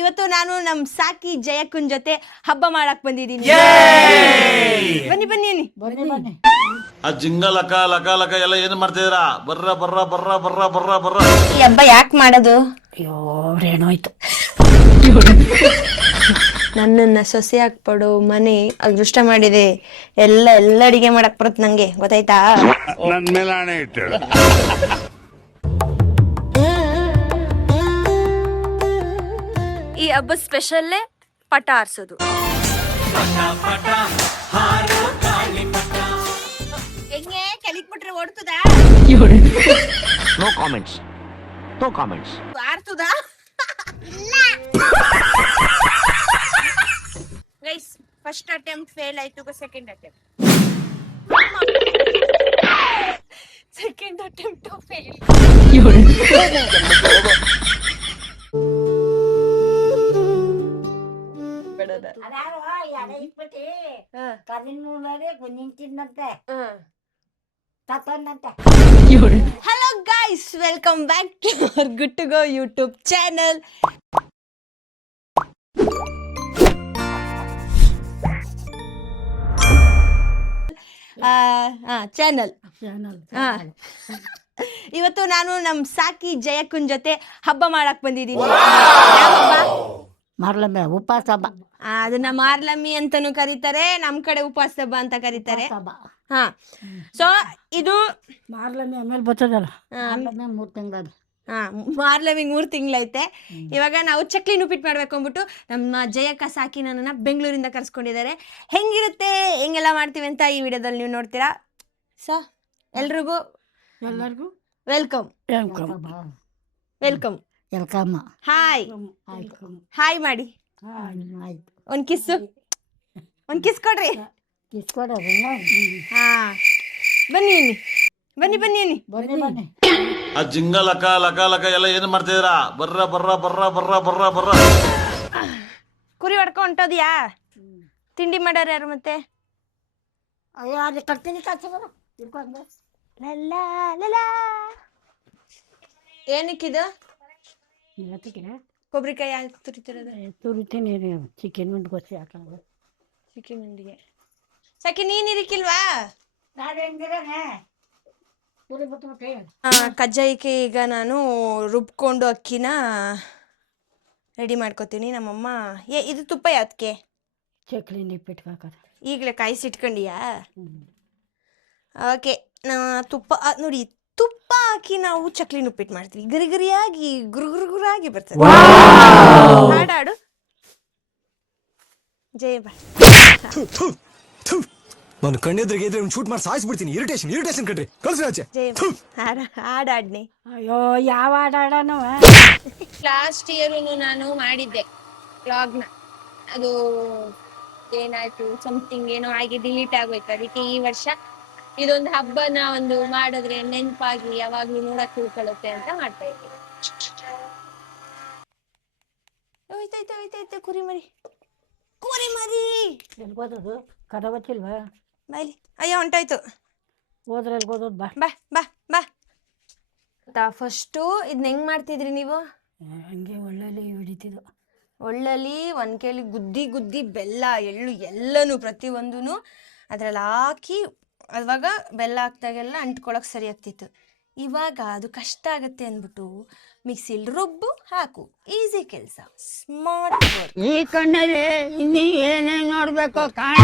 ಇವತ್ತು ನಾನು ನಮ್ಮ ಸಾಕಿ ಜಯಕ್ಕನ್ ಜೊತೆ ಹಬ್ಬ ಮಾಡಕ್ ಬಂದಿದ್ದೀನಿ. ಬನ್ನಿ ಬನ್ನಿ ಬನ್ನಿ. ಆ ಜಿಂಗ ಲಕ ಲಕ ಲಕ ಎಲ್ಲ ಏನ್ ಮಾಡ್ತಿದ್ದೀರಾ? ಬರ್ರ ಬರ್ರ ಬರ್ರ ಬರ್ರ ಬರ್ರ ಬರ್ರ. ಈ ಹಬ್ಬ ಯಾಕೆ ಮಾಡೋದು? ಅಯ್ಯೋ ರೇಣೋಯ್ತು. ನನ್ನನ್ನ ಸೊಸೆ ಹಾಕ್ಪಡು ಮನೆ ಅದೃಷ್ಟ ಮಾಡಿದೆ. ಎಲ್ಲ ಅಡಿಗೆ ಮಾಡಕ್ ಬರುತ್ತೆ ನಂಗೆ, ಗೊತ್ತಾಯ್ತಾ? ನನ್ ಮೇಲೆ ಆಣೆ ಇಟ್ಟು. ಈ ಹಬ್ಬ ಸ್ಪೆಷಲ್ಲೇ ಪಟ ಆರ್ಸೋದು. ಹೆಂಗೆ ಕೆಲಿಕ್ಬಿಟ್ರೆ ಓಡ್ತದಾ? No comments. ಆರ್ತದಾ? ಗೈಸ್, ಫಸ್ಟ್ ಅಟೆಂಪ್ಟ್ ಫೇಲ್ ಆಯ್ತು, second attempt fail. Hello guys, welcome back to our good to go YouTube channel. ಇವತ್ತು ನಾನು ನಮ್ಮ ಸಾಕಿ ಜಯಕ್ಕನ್ ಜೊತೆ ಹಬ್ಬ ಮಾಡಕ್ ಬಂದಿದ್ದೀನಿ. ಮಾರ್ಲಮ್ಮೆ ಉಪವಾಸ ಹಬ್ಬ. ಅದನ್ನ ಮಾರ್ಲಮ್ಮಿ ಅಂತಾನು ಕರೀತಾರೆ, ನಮ್ ಕಡೆ ಉಪವಾಸ ಹಬ್ಬ ಅಂತ ಕರೀತಾರೆ. ಹಾ, ಸೊ ಇದು ಮಾರ್ಲಮ್ಮೆ ಆಮೇಲೆ ಬರ್ತದಲ್ಲ, 3 ತಿಂಗಳ. ಮಾರ್ಲಮ್ಮಿಗೆ 3 ತಿಂಗಳೈತೆ. ಇವಾಗ ನಾವು ಚಕ್ಲಿ ಉಪ್ಪಿಟ್ಟು ಮಾಡ್ಬೇಕು ಅಂದ್ಬಿಟ್ಟು ನಮ್ಮ ಜಯಕ್ಕ ಸಾಕಿ ನನ್ನನ್ನ ಬೆಂಗಳೂರಿಂದ ಕರ್ಸ್ಕೊಂಡಿದ್ದಾರೆ. ಹೆಂಗಿರುತ್ತೆ, ಹೆಂಗೆಲ್ಲ ಮಾಡ್ತೀವಿ ಅಂತ ಈ ವಿಡಿಯೋದಲ್ಲಿ ನೀವು ನೋಡ್ತೀರಾ. ಸೊ ಎಲ್ಲರಿಗೂ ವೆಲ್ಕಮ್. ಹಾಯ್ ಹಾಯ್ ಮಾಡಿ. ಒಂದ್ ಕಿಸ್ಸು, ಒಂದ್ ಕಿಸ್ ಕೊಡ್ರಿ. ಹಾ, ಬನ್ನಿ ಬನ್ನಿ ಬನ್ನಿ ಬನ್ನಿ. ಆ ಜಿಂಗ ಲಕ ಲಕ ಲಕ ಎಲ್ಲ ಏನ್ ಮಾಡ್ತಿದ್ದೀರಾ? ಬರ್ರ ಬರ್ರ ಬರ್ರ ಬರ್ರ ಬರ್ರ ಬರ್ರ. ಕುರಿ ಹೊಡ್ಕೊಂಡ್ ಹೊಂಟೋದ್ಯಾ? ತಿಂಡಿ ಮಾಡೋರು ಯಾರು ಮತ್ತೆ? ಅಯ್ಯೋ ಅದು ಕಟ್ತೀನಿ ಏನಕ್ಕಿದು? ಕೊಬ್ಬರಿಕಾಯಿ ಯಾಕೆ ತುರಿತಿರೋದು? ತುರಿತೀನಿ, ಚಿಕನ್ ಉಂಡ್ಗೋಸಿ ಹಾಕಂಗ. ಚಿಕನ್ ಉಂಡಿಗೆ ಸಾಕಿ ನೀನ್ ಇರಿಕಿಲ್ವಾ? ಕಜ್ಜಾಯಕ್ಕೆ ಈಗ ನಾನು ರುಬ್ಕೊಂಡು ಅಕ್ಕಿನ ರೆಡಿ ಮಾಡ್ಕೋತೀನಿ. ನಮ್ಮಮ್ಮ ಇದು ತುಪ್ಪ ಯಾವ್ದಕ್ಕೆ? ಚಕ್ಲಿ ನಿಪ್ಪಿಟ್ಟು ಹಾಕೋದು. ಈಗಲೇ ಕಾಯಿಸಿಟ್ಕೊಂಡಿಯಾ? ಓಕೆ, ತುಪ್ಪ ನೋಡಿ, ತುಪ್ಪ ಹಾಕಿ ನಾವು ಚಕ್ಲಿ ಉಪ್ಪಿಟ್ಟು ಮಾಡ್ತೀವಿ. ಗರಿಗರಿಯಾಗಿ ಗುರುಗುರುಗುರಾಗಿ ಬರ್ತದೆ. ಹಾಡಾಡು ಜಯ ಬಾ. ನಾನು ಕಣ್ಣೆದ್ರಿಗೆ ಇದ್ರೆ ಶೂಟ್ ಮಾಡಿ ಸಾಯಿಸ್ಬಿಡ್ತೀನಿ. ಇರಿಟೇಷನ್ ಕಣ್ರಿ, ಕಳ್ಸಿ ಆಚೆ. ಹಾಡಾಡ್ನಿ. ಅಯ್ಯೋ ಯಾವ ಹಾಡಾಡನು. ಲಾಸ್ಟ್ ಇಯರ್ ನಾನು ಮಾಡಿದ್ದೆ ವ್ಲಾಗ್ನ. ಅದು ಏನಾಯ್ತು, ಸಮಥಿಂಗ್ ಏನೋ ಆಗಿ ಡಿಲೀಟ್ ಆಗೋಯ್ತು. ಅದಕ್ಕೆ ಈ ವರ್ಷ ಇದೊಂದು ಹಬ್ಬನ ಒಂದು ಮಾಡಿದ್ರೆ ನೆನಪಾಗಿ ಯಾವಾಗ್ಲೂ ನೋಡಕ್ ತಿಳ್ಕೊಳ್ಳುತ್ತೆ ಅಂತ ಮಾಡ್ತಾ ಇದ್ದೀನಿ. ಹೋಯ್ತೈತೆ ಕುರಿ ಮರಿ ಎಲ್ಗೋದದು ಕದ ಗೊತ್ತಿಲ್ವಾ? ಬಾಯ್ಲಿ. ಅಯ್ಯೋ ಹೊಂಟೋಯ್ತು. ಹೋದ್ರೆ ಎಲ್ಗೋದೋದು. ಬಾ ಬಾ ಬಾ ಬಾ. ಫಸ್ಟು ಇದನ್ನ ಹೆಂಗ್ ಮಾಡ್ತಿದ್ರಿ ನೀವು? ಹಂಗೆ ಒಳ್ಳೆಲ್ಲಿ ಹಿಡಿತಿದ್ದು. ಒಳ್ಳಲ್ಲಿ ಒಂದ್ ಕೇಳಿ ಗುದ್ದಿ ಬೆಲ್ಲ ಎಳ್ಳು ಎಲ್ಲನೂ ಪ್ರತಿಯೊಂದೂ ಅದ್ರಲ್ಲಿ ಹಾಕಿ, ಅವಾಗ ಬೆಲ್ಲ ಹಾಕ್ದಾಗೆಲ್ಲ ಅಂಟ್ಕೊಳಕ್ ಸರಿ ಆಗ್ತಿತ್ತು. ಇವಾಗ ಅದು ಕಷ್ಟ ಆಗತ್ತೆ ಅಂದ್ಬಿಟ್ಟು ಮಿಕ್ಸಿಲ್ ರುಬ್ಬು ಹಾಕು, ಈಸಿ ಕೆಲಸ, ಸ್ಮಾರ್ಟ್ ವರ್ಕ್. ಈ ಕಣ್ಣಲ್ಲಿ ಇನ್ನೀ ಏನೇನು ನೋಡ್ಬೇಕು ಕಾಣ.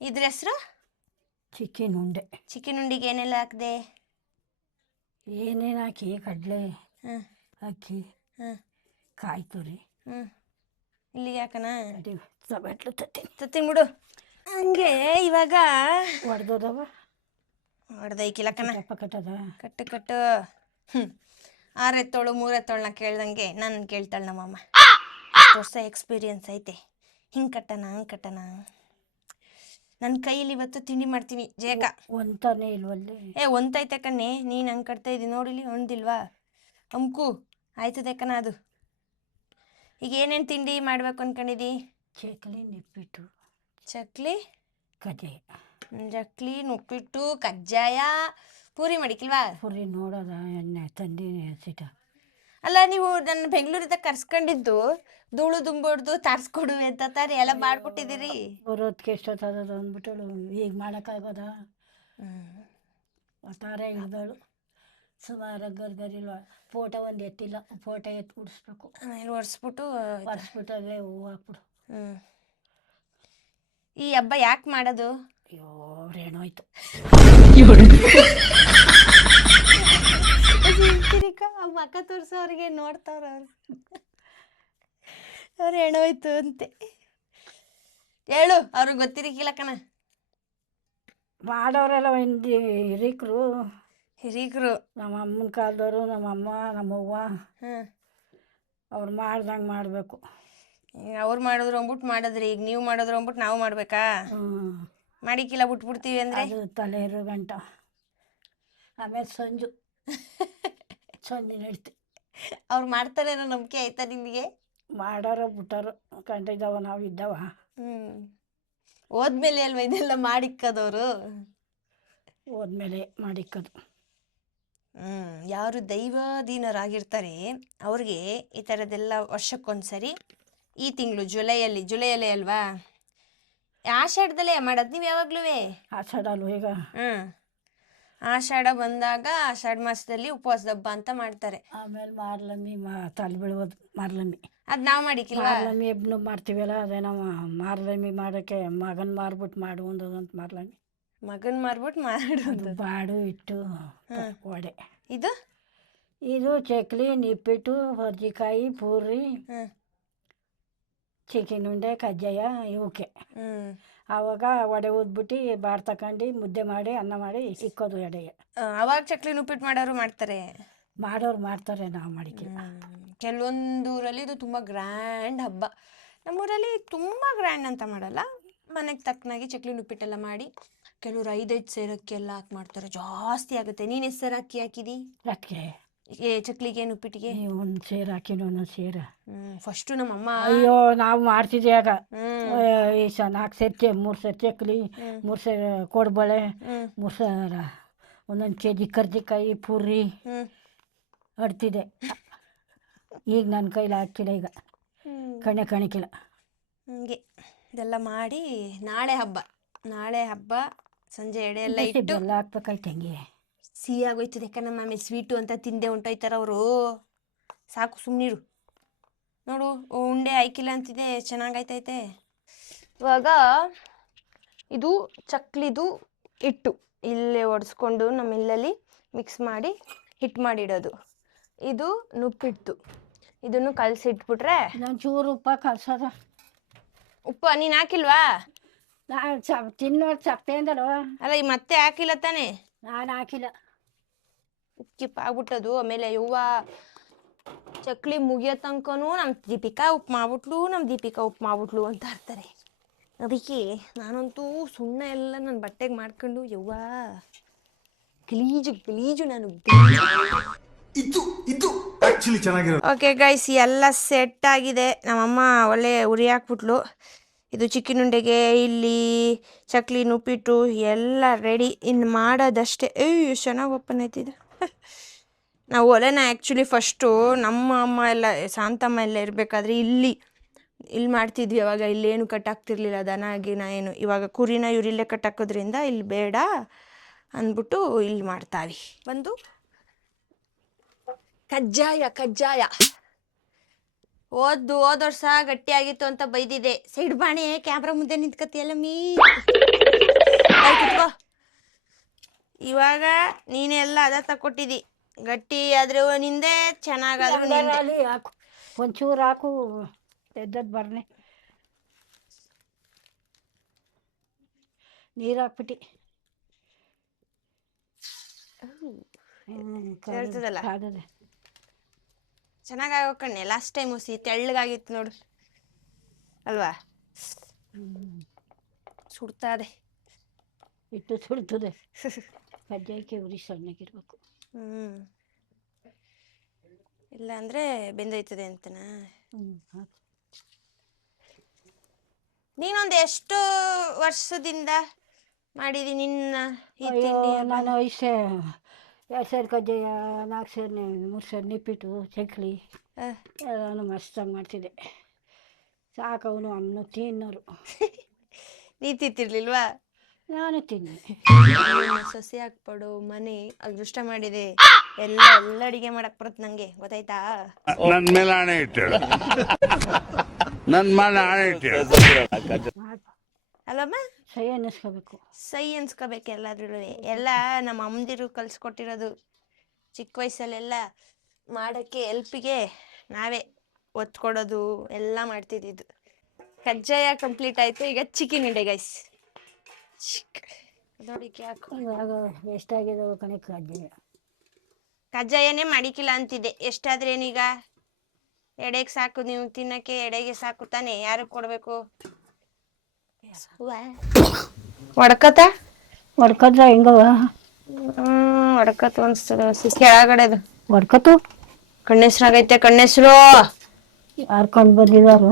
ಇದ್ರ ಹೆಸರು ಚಿಕನ್ ಉಂಡೆ. ಚಿಕನ್ ಉಂಡಿಗೆ ಏನೆಲ್ಲ ಹಾಕ್ದೆ? ಏನೇನು ಹಾಕಿ, ಕಡಲೆ ಅಕ್ಕಿ, ಕಾಯಿ ತುರಿ. ಇಲ್ಲಿಗೆ ಹಾಕಣ? ಸಬಟ್ಲು ತತ್ತೀನಿ ಬಿಡು. ಹಂಗೆ ಇವಾಗ ಹೊಡೆದವ ಹೊಡೆದೈಕಿಲ್ಲಕ್ಕನ. ಕಟ್ಟದ ಕಟ್ಟು 6 ಎತ್ತೋಳು 3 ಎತ್ತೋಳನ್ನ ಕೇಳ್ದಂಗೆ ನಾನು ಕೇಳ್ತಾಳೆ ನಮ್ಮಮ್ಮ. ವರ್ಷ ಎಕ್ಸ್ಪೀರಿಯನ್ಸ್ ಐತೆ. ಹಿಂಗೆ ಕಟ್ಟಣ ಹಂಗೆ ಕಟ್ಟಣ. ನನ್ನ ಕೈಯಲ್ಲಿ ಇವತ್ತು ತಿಂಡಿ ಮಾಡ್ತೀನಿ ಜಯಕ. ಒಂತಾನೆ ಇಲ್ವಲ್ಲಿ? ಒಂತೈತೆ ಕಣ್ಣೆ, ನೀನು ಹಂಗೆ ಕಟ್ತಾ ಇದ್ದೀನಿ ನೋಡಿಲಿ, ಹೊಣ್ದಿಲ್ವಾ? ಅಂಕು ಆಯ್ತದೆ ಕಣ ಅದು. ಈಗ ಏನೇನು ತಿಂಡಿ ಮಾಡ್ಬೇಕು ಅನ್ಕೊಂಡಿದ್ದಿ? ಚಕ್ಲಿ ನಿಪ್ಪಿಟ್ಟು, ಚಕ್ಲಿ ಕಜ್ಜಾಯ. ಚಕ್ಲಿ ಉಪ್ಪಿಟ್ಟು ಕಜ್ಜಾಯ ಪೂರಿ ಮಾಡಿಕಿಲ್ವಾ? ಪೂರಿ ನೋಡೋದ ಎಣ್ಣೆ ತಂಡಿ ಹಸಿಟ. ಅಲ್ಲ ನೀವು ನನ್ನ ಬೆಂಗಳೂರಿಂದ ಕರ್ಸ್ಕೊಂಡಿದ್ದು ಧೂಳು ದುಂಬಡ್ದು ತಾರ್ಸ್ಕೊಡುವೆ ಅಂತ ತಾನೇ ಎಲ್ಲ ಮಾಡ್ಬಿಟ್ಟಿದ್ದೀರಿ. ಬರೋದಕ್ಕೆ ಎಷ್ಟೊತ್ತದ ಅಂದ್ಬಿಟ್ಟು ಈಗ ಮಾಡೋಕ್ಕಾಗೋದ ತಾರೆ ಹಿಡ್ದಳು ಸುಮಾರು ಗರ್ಗರಿಲ್ವ ಫೋಟೋ ಒಂದು ಎತ್ತಿಲ್ಲ ಫೋಟೋ ಎತ್ತು ಬಿಡಿಸ್ಬೇಕು ಆಮೇಲೆ ಒರೆಸ್ಬಿಟ್ಟು ಒರೆಸ್ಬಿಟ್ಟದೆ ಹೂವು ಹಾಕ್ಬಿಡು. ಈ ಹಬ್ಬ ಯಾಕೆ ಮಾಡೋದು? ಅಯ್ಯೋ ರೇಣೋಯ್ತು ಮಕ್ಕ ತೋರ್ಸೋರಿಗೆ ನೋಡ್ತಾವ್ರ ಅವ್ರು ಹೆಣೋಯ್ತು ಅಂತೆ ಹೇಳು, ಅವ್ರಿಗೆ ಗೊತ್ತಿರಕ್ಕಿಲ್ಲ ಕಣ. ಮಾಡೋರೆಲ್ಲ ಒಂದು ಹಿರೀಕರು ನಮ್ಮ ಅಮ್ಮನ ಕಾಲದವರು ನಮ್ಮಮ್ಮ ನಮ್ಮವ್ವ ಹ್ಮ್ ಅವ್ರು ಮಾಡ್ದಂಗೆ ಮಾಡಬೇಕು. ಈಗ ಅವ್ರು ಮಾಡಿದ್ರು ಅಂದ್ಬಿಟ್ಟು ಮಾಡಿದ್ರಿ, ಈಗ ನೀವು ಮಾಡಿದ್ರು ಅಂದ್ಬಿಟ್ಟು ನಾವು ಮಾಡ್ಬೇಕಾ? ಮಾಡಿಕ್ಕಿಲ್ಲ ಬಿಟ್ಬಿಡ್ತೀವಿ ಅಂದ್ರೆ ಅದು ತಲೆರು ಗಂಟ ಆಮೇಲೆ ಸಂಜು ನಡೀತಿ. ಅವ್ರು ಮಾಡ್ತಾರೆ ಅನ್ನೋ ನಂಬಿಕೆ ಆಯ್ತಾ ನಿಮಗೆ? ಮಾಡಾರ ಬಿಟ್ಟಾರ ಕಂಡಿದ್ದಾವ ನಾವು ಇದ್ದಾವ. ಹೋದ್ಮೇಲೆ ಅಲ್ವಾ ಇದೆಲ್ಲ ಮಾಡಿಕ್ಕದವ್ರು? ಹೋದ್ಮೇಲೆ ಮಾಡಿಕ್ಕದು. ಯಾರು ದೈವಾಧೀನರಾಗಿರ್ತಾರೆ ಅವ್ರಿಗೆ ಈ ಥರದ್ದೆಲ್ಲ ವರ್ಷಕ್ಕೊಂದ್ಸರಿ ಈ ತಿಂಗಳು ಜುಲೈಯಲ್ಲಿ ಅಲ್ವಾ, ಆಷಾಢದಲ್ಲೇ ಮಾಡೋದು ನೀವು ಯಾವಾಗ್ಲೂ? ಆಷಾಢಲ್ವ ಈಗ? ಆಷಾಢ ಬಂದಾಗ ಆಷಾಢ ಮಾಸದಲ್ಲಿ ಉಪವಾಸದ ಹಬ್ಬ ಅಂತ ಮಾಡ್ತಾರೆ. ಆಮೇಲೆ ಮಾರ್ಲಮ್ಮಿ ತಲೆ ಬೀಳೋದು ಮಾರ್ಲಮ್ಮಿ. ಅದು ನಾವು ಮಾಡಿಕ್ಕಿಲ್ವಾ? ಮಾರ್ಲಮ್ಮಿ ಹಬ್ಬನು ಮಾಡ್ತೀವಲ್ಲ, ಅದೇ ನಾವು ಮಾರ್ಲಮ್ಮಿ ಮಾಡೋಕ್ಕೆ ಮಗನ ಮಾರ್ಬಿಟ್ಟು ಮಾಡುವಂಥದ್ದಂತ ಮಾರ್ಲಮ್ಮಿ. ಮಗನ ಮಾರ್ಬಿಟ್ಟು ಮಾಡೋದು ಬಾಡು ಇಟ್ಟು ವಡೆ. ಇದು ಚಕ್ಲಿ ನಿಪ್ಪಿಟ್ಟು ಕರ್ಜಿಕಾಯಿ ಪೂರಿ ಚಿಕನ್ ಉಂಡೆ ಕಜ್ಜಾಯ ಇವಕ್ಕೆ. ಆವಾಗ ವಡೆ ಊದ್ಬಿಟ್ಟು ಬಾಡ್ ತಗೊಂಡು ಮುದ್ದೆ ಮಾಡಿ ಅನ್ನ ಮಾಡಿ ಇಕ್ಕೋದು ಎಡೆಗೆ. ಅವಾಗ ಚಕ್ಲಿ ಉಪ್ಪಿಟ್ಟು ಮಾಡೋರು ಮಾಡ್ತಾರೆ, ಮಾಡೋರು ಮಾಡ್ತಾರೆ, ನಾವು ಮಾಡಿಕ್ಕಿಲ್ಲ. ಕೆಲವೊಂದು ಊರಲ್ಲಿ ಇದು ತುಂಬ ಗ್ರ್ಯಾಂಡ್ ಹಬ್ಬ. ನಮ್ಮೂರಲ್ಲಿ ತುಂಬ ಗ್ರ್ಯಾಂಡ್ ಅಂತ ಮಾಡಲ್ಲ, ಮನೆಗೆ ತಕ್ಕನಾಗಿ ಚಕ್ಲಿ ಉಪ್ಪಿಟ್ಟೆಲ್ಲ ಮಾಡಿ ಕೆಲವರು 5-5 ಸೇರಕ್ಕೆಲ್ಲ ಹಾಕಿ ಮಾಡ್ತಾರೆ, ಜಾಸ್ತಿ ಆಗುತ್ತೆ. ನೀನು ಎಷ್ಟು ಸೇರು ಅಕ್ಕಿ ಹಾಕಿದಿ ಅದಕ್ಕೆ? ಚಕ್ಲಿಗೆ ಉಪ್ಪಿಟ್ಟಿಗೆ ಒಂದು ಸೇರು ಹಾಕಿನ ಒಂದೊಂದು ಸೇರು. ಫಸ್ಟು ನಮ್ಮಮ್ಮ ಅಯ್ಯೋ ನಾವು ಮಾಡ್ತಿದ್ದೆ ಆಗ 4 ಸೇರು 3 ಸೇರು ಚಕ್ಲಿ, 3 ಸೇರು ಕೋಡ್ಬಳೆ, 3 ಸೇರು ಒಂದೊಂದು ಕೆಜಿ ಕರ್ಜಿಕಾಯಿ ಪೂರಿ ಅಡ್ತಿದ್ದೆ. ಈಗ ನನ್ನ ಕೈಲಿ ಹಾಕಿಲ್ಲ, ಈಗ ಕಣಿಕಿಲ್ಲ. ಹಂಗೆ ಇದೆಲ್ಲ ಮಾಡಿ ನಾಳೆ ಹಬ್ಬ ಸಂಜೆ ಎಡೆ ಎಲ್ಲ ಇಟ್ಟು ಬೆಲ್ಲ ಹಾಕ್ಬೇಕಾಯ್ತು. ಹಂಗೆ ಸಿಹಿ ಆಗೋಯ್ತದೆ ಯಾಕಂದ್ರೆ ನಮ್ಮ ಆಮೇಲೆ ಸ್ವೀಟು ಅಂತ ತಿಂದೆ ಹೊಂಟೋಯ್ತಾರ ಅವರು. ಸಾಕು ಸುಮ್ಮನಿರು. ನೋಡು ಉಂಡೆ ಆಯ್ಕಿಲ್ಲ ಅಂತಿದೆ, ಚೆನ್ನಾಗೈತೈತೆ. ಇವಾಗ ಇದು ಚಕ್ಲಿದು ಹಿಟ್ಟು ಇಲ್ಲೇ ಒಡಿಸ್ಕೊಂಡು ನಮ್ಮ ಇಲ್ಲಲ್ಲಿ ಮಿಕ್ಸ್ ಮಾಡಿ ಹಿಟ್ಟು ಮಾಡಿಡೋದು. ಇದು ನುಪ್ಪಿಟ್ಟು, ಇದನ್ನು ಕಲಸಿಟ್ಬಿಟ್ರೆ ಚೂರು ಉಪ್ಪ ಕಲ್ಸೋದ. ಉಪ್ಪು ನೀನು ಹಾಕಿಲ್ವಾ? ನಾನು ತಿನ್ನೋದು ಸಪ್ಪೆ ಅಂದಲ್ವ. ಅಲ್ಲ ಈ ಮತ್ತೆ ಹಾಕಿಲ್ಲ ತಾನೆ? ನಾನು ಹಾಕಿಲ್ಲ. ಉಪ್ಪಿಪ್ಪ ಆಗ್ಬಿಟ್ಟದು. ಆಮೇಲೆ ಯವ್ವ ಚಕ್ಲಿ ಮುಗಿಯೋ ತನಕನೂ ನಮ್ಮ ದೀಪಿಕಾ ಉಪ್ಪು ಮಾಡ್ಬಿಟ್ಲು ಅಂತ ಇರ್ತಾರೆ. ಅದಕ್ಕೆ ನಾನಂತೂ ಸುಣ್ಣ ಎಲ್ಲ ನನ್ನ ಬಟ್ಟೆಗೆ ಮಾಡ್ಕೊಂಡು ಯವ್ವ ಗಲೀಜು ನಾನು. ಓಕೆ ಗೈಸ್, ಎಲ್ಲ ಸೆಟ್ ಆಗಿದೆ. ನಮ್ಮಮ್ಮ ಒಳ್ಳೆ ಉರಿ ಹಾಕ್ಬಿಟ್ಲು. ಇದು ಚಿಕನ್ ಉಂಡೆಗೆ ಇಲ್ಲಿ ಚಕ್ಲಿ ಉಪ್ಪಿಟ್ಟು ಎಲ್ಲ ರೆಡಿ, ಇನ್ನು ಮಾಡೋದಷ್ಟೇ. ಎಷ್ಟು ಚೆನ್ನಾಗಿ ಓಪನ್ ಆಯ್ತಿದೆ. ನಾವು ಒಲೆನ ಆ್ಯಕ್ಚುಲಿ ಫಸ್ಟು ನಮ್ಮ ಅಮ್ಮ ಎಲ್ಲ ಶಾಂತಮ್ಮ ಎಲ್ಲ ಇರಬೇಕಾದ್ರೆ ಇಲ್ಲಿ ಮಾಡ್ತಿದ್ವಿ. ಅವಾಗ ಇಲ್ಲೇನು ಕಟ್ಟಾಗ್ತಿರ್ಲಿಲ್ಲ, ದನ ಗಿನ ಏನು. ಇವಾಗ ಕುರಿನ ಇವರಿಲ್ಲೇ ಕಟ್ಟಾಕೋದ್ರಿಂದ ಇಲ್ಲಿ ಬೇಡ ಅಂದ್ಬಿಟ್ಟು ಇಲ್ಲಿ ಮಾಡ್ತಾವಿ. ಬಂದು ಕಜ್ಜಾಯ ಹೋದ ವರ್ಷ ಗಟ್ಟಿಯಾಗಿತ್ತು ಅಂತ ಬೈದಿದೆ. ಸೈಡ್ ಬಾಣೆ ಕ್ಯಾಮ್ರಾ ಮುಂದೆ ನಿಂತ್ಕತಿಯಲ್ಲ ಇವಾಗ ನೀನೆಲ್ಲ ಅದ ತಕೊಟ್ಟಿದಿ. ಗಟ್ಟಿ ಆದ್ರೆ ನಿಂದೆ, ಚೆನ್ನಾಗಾದ್ರೂ ನಿಂದೆ. ಹಾಕು ಒಂಚೂರು ಹಾಕು, ಎದ್ದದ್ದು ಬರ್ನೆ ನೀರು ಹಾಕ್ಬಿಟ್ಟು ಹೇಳ್ತದಲ್ಲ ಚೆನ್ನಾಗಿ ಕಣ್ಣೆ. ಲಾಸ್ಟ್ ಟೈಮ್ ತೆಳ್ಳಗಾಗಿತ್ತು ನೋಡು ಅಲ್ವಾ? ಸುಡ್ತಾದೆ ಇಟ್ಟು ಸುಡ್ತದೆ. ಕಜ್ಜಾಯಕ್ಕೆ ಉರಿ ಸಣ್ಣಗಿರ್ಬೇಕು. ಇಲ್ಲ ಅಂದ್ರೆ ಬೆಂದೋಯ್ತದೆ ಅಂತನಾ? ನೀನೊಂದು ಎಷ್ಟು ವರ್ಷದಿಂದ ಮಾಡಿದಿ ನಿನ್ನ ಈ ತಿಂಡಿ? ನಾನು 2 ಸೇರು ಕಜ್ಜಾಯ, 4 ಸೇರು 3 ಸೇರು ನಿಪ್ಪಿಟ್ಟು, ಚಕ್ಲಿ ಆ, ಎಲ್ಲನೂ ಮಸ್ತಾಗಿ ಮಾಡ್ತಿದ್ದೆ. ಸಾಕವನು ಅಮ್ಮನು ತಿನ್ನೋರು, ನೀ ತಿಂತಿರ್ಲಿಲ್ವಾ? ನಾನು ತಿನ್ನೆ. ಸೊಸೆ ಹಾಕ್ಪಡು ಮನೆ ಅದೃಷ್ಟ ಮಾಡಿದೆ. ಎಲ್ಲ ಎಲ್ಲ ಅಡಿಗೆ ಮಾಡಕ್ ಬರುತ್ತೆ ನಂಗೆ, ಗೊತ್ತಾಯ್ತಾ? ನನ್ ಮೇಲೆ ಆಣೆ ಇಟ್ಟು ಹೇಳು. ನನ್ ಮೇಲೆ ಆಣೆ ಇಟ್ಟು ಹೇಳು. ಅಲ್ಲಮ್ಮ, ಸೈ ಅನ್ನಿಸ್ಕೋಬೇಕು. ಸೈ ಅನ್ಸ್ಕೋಬೇಕು ಎಲ್ಲಾದ್ರೂ. ಎಲ್ಲ ನಮ್ಮ ಅಮ್ಮದಿರು ಕಲ್ಸ್ಕೊಟ್ಟಿರೋದು. ಚಿಕ್ಕ ವಯಸ್ಸಲ್ಲೆಲ್ಲ ಮಾಡೋಕ್ಕೆ ಹೆಲ್ಪಿಗೆ ನಾವೇ ಒತ್ತು ಕೊಡೋದು ಎಲ್ಲ ಮಾಡ್ತಿದ್ದಿದ್ದು. ಕಜ್ಜಾಯ ಕಂಪ್ಲೀಟ್ ಆಯ್ತು, ಈಗ ಚಿಕನ್ ಇದೆ ಗೈಸ್. ನೋಡಿ ಯಾಕೋ ಇವಾಗ ಎಷ್ಟಾಗಿದ್ದಾವೆ ಕಣೆ ಕಜ್ಜಾಯ. ಕಜ್ಜಾಯನೇ ಮಾಡಿಕಿಲ್ಲ ಅಂತಿದ್ದೆ. ಎಷ್ಟಾದ್ರೇನೀಗ ಎಡೆಗೆ ಸಾಕು, ನೀವು ತಿನ್ನಕ್ಕೆ ಎಡೆಗೆ ಸಾಕು ತಾನೆ, ಯಾರಿಗೆ ಕೊಡಬೇಕು? ಒಡ್ಕತ ಹೊಡ್ಕತ್ರ ಹೆಂಗವ? ಒಡ್ಕತ್ ಅನ್ಸ್ತದ. ಕೆಳಗಡೆದು ಹೊಡ್ಕತ್ತು ಕಣ್ಣೆಸ್ರಾಗೈತೆ, ಕಣ್ಣೆಸ್ರು. ಯಾರ್ಕೊಂಡು ಬಂದಿದಾರು?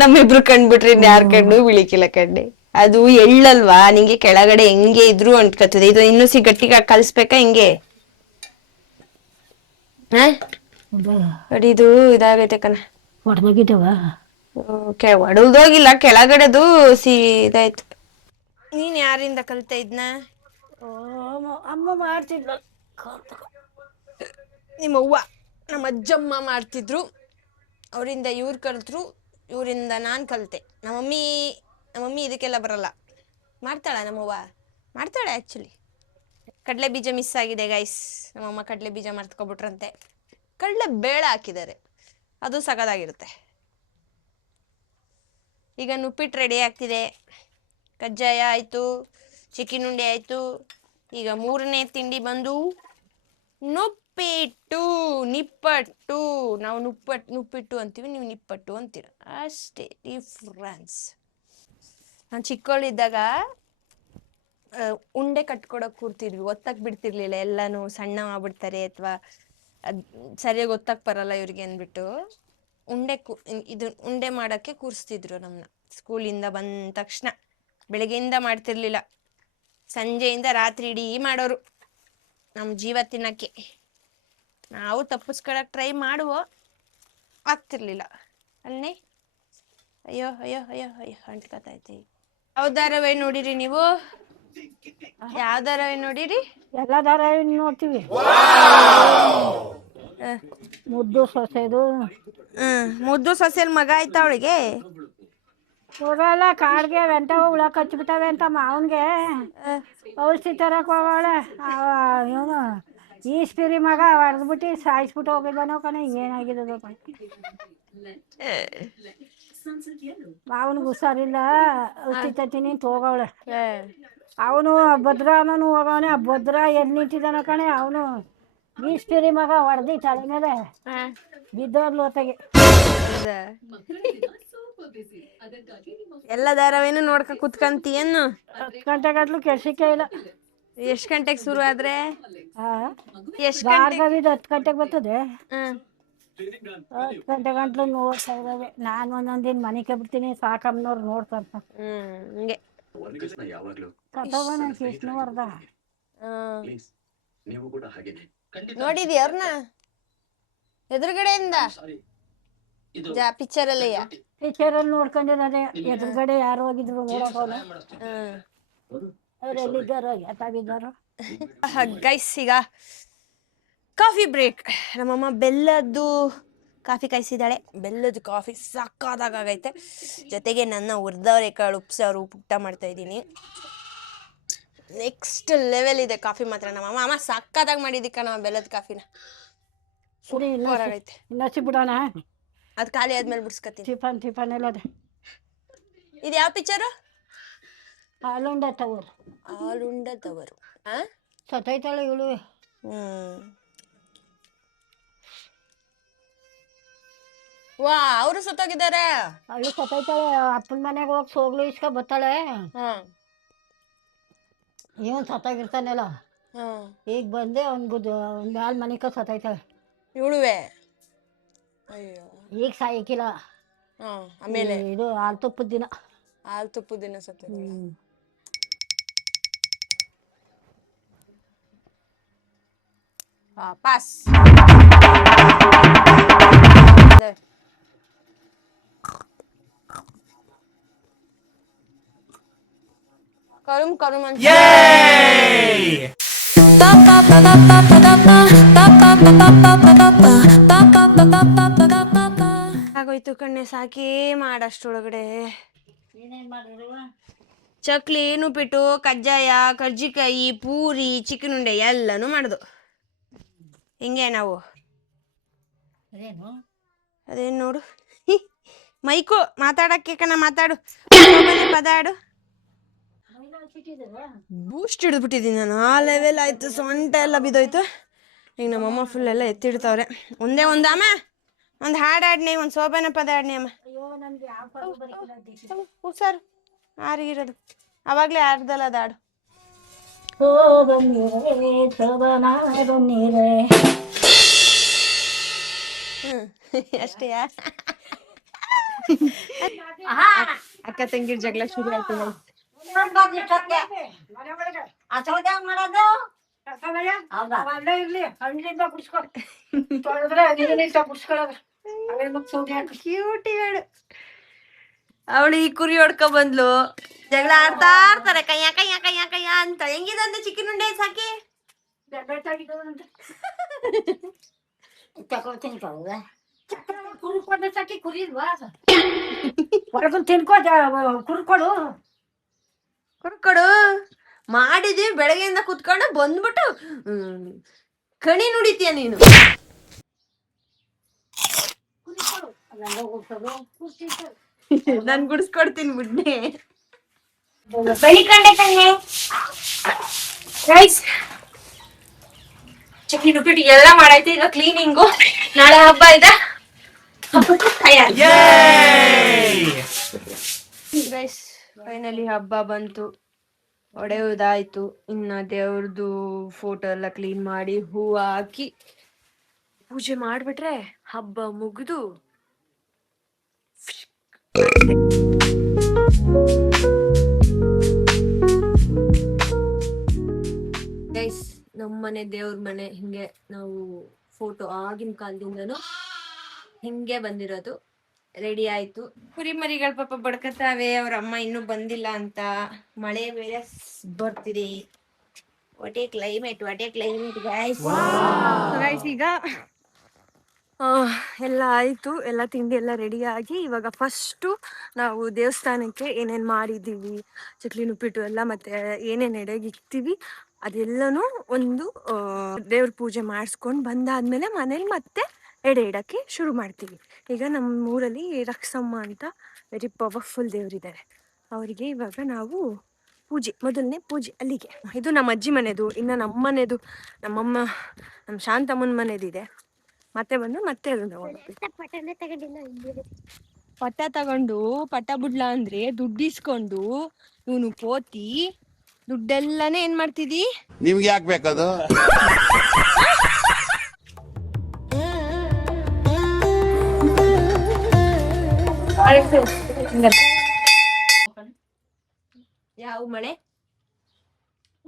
ನಮ್ಮಿಬ್ರು ಕಂಡ್ಬಿಟ್ರಿ ಯಾರ್ ಕಣ್ಣು ಬಿಳಿಕಿಲ್ಲ ಕಣ್ಣೆ. ಅದು ಎಳ್ಳಲ್ವಾ, ನಿಂಗೆ ಕೆಳಗಡೆ ಹೆಂಗೆ ಇದ್ರು ಅಂಟ್ಕತ್ತದೆ. ಇದು ಇನ್ನೂ ಗಟ್ಟಿಗೆ ಕಲ್ಸ್ಬೇಕಾ ಹಿಂಗೆ? ನೋಡಿ ಇದು ಇದಾಗೈತೆ ಕಣ. ಹೊಡೆದೋಗಿದ್ದಾವ? ಒಡಲ್ದೋಗಿಲ್ಲ, ಕೆಳಗಡೆದು ಇದಾಯ್ತು. ನೀನ್ ಯಾರಿಂದ ಕಲ್ತ ಇದ್ನ? ಅಮ್ಮ ಮಾಡ್ತಿದ್ಲ. ನಿಮ್ಮ ಅವ್ವ ನಮ್ಮ ಅಜ್ಜಮ್ಮ ಮಾಡ್ತಿದ್ರು, ಅವರಿಂದ ಇವ್ರು ಕಲ್ತ್ರು, ಇವರಿಂದ ನಾನು ಕಲಿತೆ. ನಮ್ಮಮ್ಮಿ ಇದಕ್ಕೆಲ್ಲ ಬರಲ್ಲ. ಮಾಡ್ತಾಳ ನಮ್ಮವ್ವ, ಮಾಡ್ತಾಳೆ ಆ್ಯಕ್ಚುಲಿ. ಕಡಲೆ ಬೀಜ ಮಿಸ್ ಆಗಿದೆ ಗೈಸ್. ನಮ್ಮಮ್ಮ ಕಡಲೆ ಬೀಜ ಮರ್ತ್ಕೊಬಿಟ್ರಂತೆ. ಕಡಲೆ ಬೇಳೆ ಹಾಕಿದ್ದಾರೆ, ಅದು ಸಗದಾಗಿರುತ್ತೆ. ಈಗ ನುಪ್ಪಿಟ್ಟು ರೆಡಿ ಆಗ್ತಿದೆ. ಕಜ್ಜಾಯ ಆಯಿತು, ಚಿಕನ್ ಉಂಡೆ ಆಯಿತು. ಈಗ 3ನೇ ತಿಂಡಿ ಬಂದು ನುಪ್ಪಿಟ್ಟು, ನಿಪ್ಪಟ್ಟು. ನಾವು ನುಪ್ಪಿಟ್ಟು ಅಂತೀವಿ, ನೀವು ನಿಪ್ಪಟ್ಟು ಅಂತೀರ ಅಷ್ಟೇ ಡಿಫ್ರೆನ್ಸ್. ನಾನು ಚಿಕ್ಕವಳಿದ್ದಾಗ ಉಂಡೆ ಕಟ್ಕೊಡೋಕೆ ಕೂರ್ತಿದ್ವಿ, ಒತ್ತಕ್ಕೆ ಬಿಡ್ತಿರ್ಲಿಲ್ಲ. ಎಲ್ಲನೂ ಸಣ್ಣ ಮಾಡ್ಬಿಡ್ತಾರೆ ಅಥವಾ ಅದು ಸರಿಯಾಗಿ ಒತ್ತಕ್ಕೆ ಬರಲ್ಲ ಇವ್ರಿಗೆ ಅಂದ್ಬಿಟ್ಟು ಉಂಡೆ ಮಾಡೋಕ್ಕೆ ಕೂರಿಸ್ತಿದ್ರು ನಮ್ಮನ್ನ. ಸ್ಕೂಲಿಂದ ಬಂದ ತಕ್ಷಣ ಬೆಳಗ್ಗೆಯಿಂದ ಮಾಡ್ತಿರ್ಲಿಲ್ಲ, ಸಂಜೆಯಿಂದ ರಾತ್ರಿ ಇಡೀ ಮಾಡೋರು ನಮ್ಮ ಜೀವ ತಿನ್ನಕ್ಕೆ. ನಾವು ತಪ್ಪಿಸ್ಕೊಳಕ್ಕೆ ಟ್ರೈ ಮಾಡುವ, ಆಗ್ತಿರ್ಲಿಲ್ಲ ಅಲ್ಲೇ. ಅಯ್ಯೋ ಅಯ್ಯೋ ಅಯ್ಯೋ ಅಯ್ಯೋ ಅಂಟ್ಕೊತೈತಿ. ಯಾವ ಧಾರಾವಾಹಿ ನೋಡಿರಿ ನೀವು? ಯಾವ ಧಾರಾವಾಹಿ ನೋಡಿರಿ? ಎಲ್ಲ ಧಾರಾವಾಹಿ ನೋಡ್ತೀವಿ. ಮುದ್ದು ಸೊಸೆದು. ಮುದ್ದು ಸೊಸೆಲ್ ಮಗ ಆಯ್ತಾ ಅವಳಿಗೆ? ಹೋಗಲ್ಲ, ಕಾಡ್ಗೆ ವೆಂಟವ ಹುಳ ಕಚ್ಬಿಟ್ಟವೆ ಅಂತ ಮಾವನ್ಗೆ ಔಷಧಿ ತರಕ್ ಹೋಗವಳೆ. ಇವನು ಈಸ್ಪಿರಿ ಮಗ ಹೊಡೆದ್ಬಿಟ್ಟು ಸಾಯಿಸ್ಬಿಟ್ಟು ಹೋಗಿದ್ದಾನೋ ಕಣ. ಏನಾಗಿರೋದು ಕಣ, ಮಾವನ್ಗೆ ಹುಷಾರಿಲ್ಲ, ಔಷಧಿ ತತ್ತೀನಿ ಅಂತ ಹೋಗವಳೆ. ಅವನು ಭದ್ರ ಅನ್ನೋನು ಹೋಗವನೆ. ಆ ಭದ್ರ ಎಲ್ಲಿ ನಿಂತಿದ್ದಾನ ಕಣೆ, ಅವನು ಈಸ್ಪಿರಿ ಮಗ ಹೊಡೆದಿ ತಲೆ ಮೇಲೆ ಬಿದ್ದೋದ್ಲು ಹೊತ್ತಿಗೆ. ಎಲ್ಲ ಧಾರಾವಾಹಿನೂ ನೋಡ್ಕ ಕುತ್ಕಂತೀಯೇನು? 10 ಗಂಟೆಗಟ್ಲು ಕೆಲ್ಸಕ್ಕೆ ಇಲ್ಲ. ಎಷ್ಟ್ ಗಂಟೆಗೆ ಶುರು ಆದ್ರೆ? ಎಷ್ಟ್ ಭಾರ್ಗವಿದು 10 ಗಂಟೆಗೆ ಬರ್ತದೆ. 10 ಗಂಟೆ ಗಂಟ್ಲು ನೋಡ್ತಾ ಇದ್ದಾವೆ. ನಾನು ಒಂದೊಂದಿನ ಮನೆಗೆ ಬಿಡ್ತೀನಿ, ಸಾಕಮ್ಮನವ್ರು ನೋಡ್ತಾರೆ. ಹಂಗೆ ಕಥವನ ಕೃಷ್ಣವರ್ಧ ನೋಡಿದ್ಯಾ ಅವ್ರನ್ನ ಎದುರುಗಡೆಯಿಂದ? ಪಿಕ್ಚರ್ ಅಲ್ಲಯ್ಯ, ಪಿಕ್ಚರಲ್ಲಿ ನೋಡ್ಕೊಂಡಿರೋದೆ. ಎದುರುಗಡೆ ಯಾರು ಹೋಗಿದ್ರು ನೋಡೋಕೆ ಅವ್ರು ಎಲ್ಲಿದ್ದಾರೋ ಯಾತಾಗಿದ್ದಾರೋ. ಗೈಸ್ ಈಗ ಕಾಫಿ ಬ್ರೇಕ್. ನಮ್ಮಮ್ಮ ಬೆಲ್ಲದ್ದು ಕಾಫಿ ಕಾಯಿಸಿದ್ದಾಳೆ. ಬೆಲ್ಲದ ಕಾಫಿ ಸಕ್ಕದಾಗೈತೆ. ಜೊತೆಗೆ ನನ್ನ ಹುರಿದವರೆಕಾಳು ಉಪ್ಸವ್ರು ಪುಟ್ಟ ಮಾಡ್ತಾ ಇದ್ದೀನಿ. ನೆಕ್ಸ್ಟ್ ಲೆವೆಲ್ ಇದೆ ಕಾಫಿ ಮಾತ್ರ. ಅಮ್ಮ ಸಕ್ಕದಾಗಿ ಮಾಡಿದ್ದಕ್ಕ ನಮ್ಮ ಬೆಲ್ಲದ ಕಾಫಿನ. ಸೂಪರ್ ಆಗೈತೆ. ಇನ್ನೊಸಿ ಬಿಡೋಣ, ಅದು ಖಾಲಿ ಆದ್ಮೇಲೆ ಬಿಡ್ಸ್ಕತ್ತೀನಿ. ಟಿಫನ್ ಎಲ್ಲದೆ. ಇದು ಯಾವ ಪಿಕ್ಚರು? ಹಾಲುಂಡ ತವರು. ಹಾಲುಂಡ ತವರು. ಸತ್ತೈತಾಳೆ ಇವಳು. ವಾ, ಅವರು ಸತ್ತೋಗಿದ್ದಾರೆ. ಅವಳು ಸತ್ತೈತಾಳೆ. ಅಪ್ಪನ ಮನೆಗೆ ಹೋಗಿ ಸೋಗ್ಲು ಇಸ್ಕೊ ಬರ್ತಾಳೆ. ಇವನ್ ಸತ್ತಾಗಿರ್ತಾನಲ್ಲ, ಈಗ ಬಂದೆ ಒಂದು ಮ್ಯಾಲ್ ಮನಿಕ ಸತ್ತೈತಾಳೆ ಇವಳುವೆ. ಅಯ್ಯೋ, ಈಗ ಸಾಯಕಿಲ್ಲ. ಆಮೇಲೆ ಇದು ಹಾಲು ತುಪ್ಪದ ದಿನ. ಹಾಲು ತುಪ್ಪದ ದಿನ ಸತ್ತೋದ. ಪಾಸ್. ಕರುಮ್ ಕರುಮ್ ಅಂತ ಆಗೋಯ್ತು ಕಣ್ಣೆ, ಸಾಕೇ ಮಾಡಷ್ಟೊಳಗಡೆ. ಏನೇನು ಮಾಡಿದ್ರು? ಚಕ್ಲಿ, ನುಪ್ಪಿಟ್ಟು, ಕಜ್ಜಾಯ, ಕರ್ಜಿಕಾಯಿ, ಪೂರಿ, ಚಿಕನ್ ಉಂಡೆ ಎಲ್ಲನೂ ಮಾಡ್ದು. ಹಿಂಗೆ ನಾವು ಅದೇನು ಅದೇನು ನೋಡು ಮೈಕು ಮಾತಾಡಕ್ಕೆ ಕಣ, ಮಾತಾಡು ಪದಾಡು. ಬೂಸ್ಟ್ ಹಿಡಿದ್ಬಿಟ್ಟಿದ್ದೀನಿ ನಾನು, ಆ ಲೆವೆಲ್ ಆಯ್ತು. ಸೊಂಟ ಎಲ್ಲ ಬಿದ್ದೋಯ್ತು. ಈಗ ನಮ್ಮಮ್ಮ ಫುಲ್ ಎಲ್ಲ ಎತ್ತಿಡ್ತಾವ್ರೆ. ಒಂದೇ ಒಂದು ಅಮ್ಮ ಒಂದು ಹಾಡು ಆಡ್ನಿ, ಒಂದು ಸೋಬಾನೆ ಪದ ಆಡ್ನಿ ಅಮ್ಮ. ಅಯ್ಯೋ ನನಗೆ ಯಾವ ಪದ ಬರೀಕಿಲ್ಲ. ಹುಷಾರು ಆರಿಗಿರೋದು ಅವಾಗಲೇ ಆಡ್ದಲ್ಲ ಅದು ಹಾಡು. ಓ ಬನ್ನೀರೇ ಶೋಭನಾ ಬನ್ನೀರೇ. ಅಷ್ಟೇಯಾ? ಅಕ್ಕ ತಂಗಿರ್ ಜಗಳ ಶುರು ಆಯ್ತು. ಕ್ಯೂಟಿ ಹೇಳು. ಅವಳು ಈ ಕುರಿ ಹೊಡ್ಕೊ ಬಂದ್ಲು, ಜಗಳ ಆಡ್ತಾ ಇರ್ತಾರೆ ಕಯ್ಯ ಕಯ್ಯ ಕಯ್ಯ ಕಯ್ಯ ಅಂತ. ಹೆಂಗಿದಂತೆ ಚಿಕನ್ ಉಂಡೆ ಸಾಕಿ? ಸಾಕಿ ಕುರಿಲ್ವಾ? ತಿನ್ಕೋ ಕುರ್ಕೊಡು. ಕೊಡು ಮಾಡಿದ್ವಿ ಬೆಳಗ್ಗೆಯಿಂದ ಕುತ್ಕೊಂಡು ಬಂದ್ಬಿಟ್ಟು ಕಣಿ ನುಡಿತೀಯ ನೀನು. ನಾನ್ ಗುಡ್ಸ್ಕೊಡ್ತೀನಿ ಬಿಡ್ನೆ. ಚಕ್ಲಿ ನುಪ್ಪಿಟ್ಟು ಎಲ್ಲ ಮಾಡೈತೆ. ಈಗ ಕ್ಲೀನಿಂಗು. ನಾಳೆ ಹಬ್ಬ ಇದೆ. ಗೈಸ್ ಫೈನಲಿ ಹಬ್ಬ ಬಂತು, ಒಡೆಯುವುದಾಯ್ತು. ಇನ್ನ ದೇವ್ರದ್ದು ಫೋಟೋ ಎಲ್ಲ ಕ್ಲೀನ್ ಮಾಡಿ ಹೂವು ಹಾಕಿ ಪೂಜೆ ಮಾಡ್ಬಿಟ್ರೆ ಹಬ್ಬ ಮುಗಿದು. ಗೈಸ್ ನಮ್ಮನೆ ದೇವ್ರ ಮನೆ ಹಿಂಗೆ ನಾವು ಫೋಟೋ ಆಗಿನ ಕಾಲದಿಂದನು ಹಿಂಗೆ ಬಂದಿರೋದು. ರೆಡಿ ಆಯ್ತು. ಕುರಿ ಮರಿಗಳ ಪಾಪ ಬಡ್ಕತಾವೆ, ಅವ್ರ ಅಮ್ಮ ಇನ್ನೂ ಬಂದಿಲ್ಲ ಅಂತ. ಮಳೆ ಬೇರೆ ಬರ್ತಿದೆ. What A climate guys. ಈಗ ಎಲ್ಲ ಆಯಿತು, ಎಲ್ಲ ತಿಂಡಿ ಎಲ್ಲ ರೆಡಿ ಆಗಿ ಇವಾಗ ಫಸ್ಟು ನಾವು ದೇವಸ್ಥಾನಕ್ಕೆ ಏನೇನು ಮಾಡಿದ್ದೀವಿ, ಚಕ್ಲಿ ನುಪ್ಪಿಟ್ಟು ಎಲ್ಲ ಮತ್ತೆ ಏನೇನು ಎಡೆಗೆ ಇಕ್ತೀವಿ ಅದೆಲ್ಲನೂ ಒಂದು ದೇವ್ರ ಪೂಜೆ ಮಾಡಿಸ್ಕೊಂಡು ಬಂದಾದ್ಮೇಲೆ ಮನೇಲಿ ಮತ್ತೆ ಎಡೆ ಇಡೋಕ್ಕೆ ಶುರು ಮಾಡ್ತೀವಿ. ಈಗ ನಮ್ಮ ಊರಲ್ಲಿ ರಕ್ಷಮ್ಮ ಅಂತ ವೆರಿ ಪವರ್ಫುಲ್ ದೇವರಿದ್ದಾರೆ. ಅವರಿಗೆ ಇವಾಗ ನಾವು ಮೊದಲನೇ ಪೂಜೆ ಅಲ್ಲಿಗೆ. ಇದು ನಮ್ಮ ಅಜ್ಜಿ ಮನೆದು. ಇನ್ನು ನಮ್ಮ ಮನೆದು, ನಮ್ಮಮ್ಮ ನಮ್ಮ ಶಾಂತಮ್ಮನ ಮನೆದಿದೆ. ಮತ್ತೆ ಬಂದು ಮತ್ತೆ ಅದನ್ನ ಪಟ್ಟ ತಗೊಂಡು ಪಟ್ಟ ಬಿಡ್ಲ ಅಂದ್ರೆ ದುಡ್ಡು ಇಸ್ಕೊಂಡು ಇವನು ಪೋತಿ ದುಡ್ಡೆಲ್ಲನೇ ಏನ್ ಮಾಡ್ತಿದಿ? ನಿಮ್ಗೆ ಯಾಕೆ ಬೇಕದು? ಯಾವ ಮಳೆ